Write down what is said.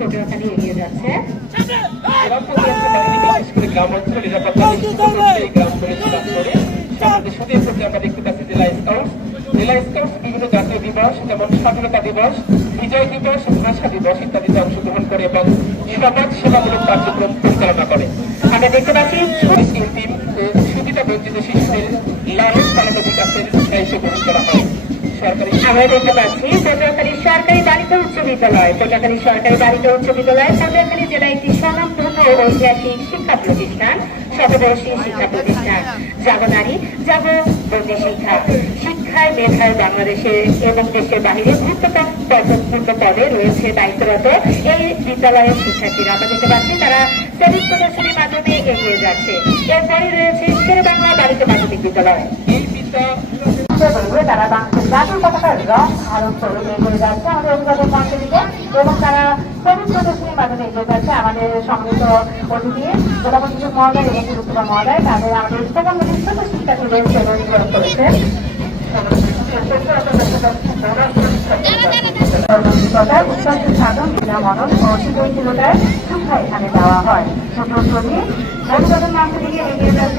পটুয়াখালী এগিয়ে যাচ্ছে। বিশেষ করে গ্রাম অঞ্চলে নিরাপত্তা নিশ্চিত করতে এই গ্রামগুলি কাজ করে। সামনে শুধু আমরা দেখতে পাচ্ছি জেলা স্কাউট বিভিন্ন জাতীয় দিবস যেমন স্বাধীনতা দিবস, বিজয় দিবস, ভাষা দিবস ইত্যাদিতে অংশগ্রহণ করে এবং সমাজ সেবামূলক কার্যক্রম পরিচালনা করে। আমরা দেখতে পাচ্ছি সুবিধা বঞ্চিত শিশুদের লালন পালন বিকাশের দায়িত্ব গ্রহণ করা হয়। আমরা দেখতে পাচ্ছি পটুয়াখালী সরকারি বালিকা উচ্চ বিদ্যালয়। পটুয়াখালী সরকারি বালিকা উচ্চ বিদ্যালয় পটুয়াখালী জেলায় একটি স্বনামধন্য ও ঐতিহাসিক শিক্ষা প্রতিষ্ঠান, শতবর্ষী শিক্ষা প্রতিষ্ঠান। যাব নারী, যাব বন্দি শিক্ষা। শিক্ষায় মেধায় বাংলাদেশে এবং দেশের বাহিরে গুরুত্বপূর্ণ পদে রয়েছে দায়িত্বরত এই বিদ্যালয়ের শিক্ষার্থীরা। আমরা দেখতে পাচ্ছি তারা সেলিট প্রদর্শনীর মাধ্যমে এগিয়ে যাচ্ছে। এরপরে রয়েছে শেরে বাংলা বালিকা মাধ্যমিক বিদ্যালয়। তারা বাংলাদেশের জাতীয় পতাকার রং ধারণ করে এগিয়ে যাচ্ছে আমাদের অভিভাবক মঞ্চে দিকে এবং তারা সেলিট প্রদর্শনীর মাধ্যমে এগিয়ে যাচ্ছে। আমাদের সম্মিলিত অতিথি প্রধানমন্ত্রী মহোদয় এবং গুরুত্বপূর্ণ মহোদয় তাদের আমাদের প্রধানমন্ত্রী ছোট শিক্ষার্থী রয়েছে অনুগ্রহ করেছেন। সাধন বিনা মনন ও শিক্ষায় এখানে দেওয়া হয়। ছোট ছবি অভিভাবক মঞ্চে দিকে এগিয়ে যাচ্ছে।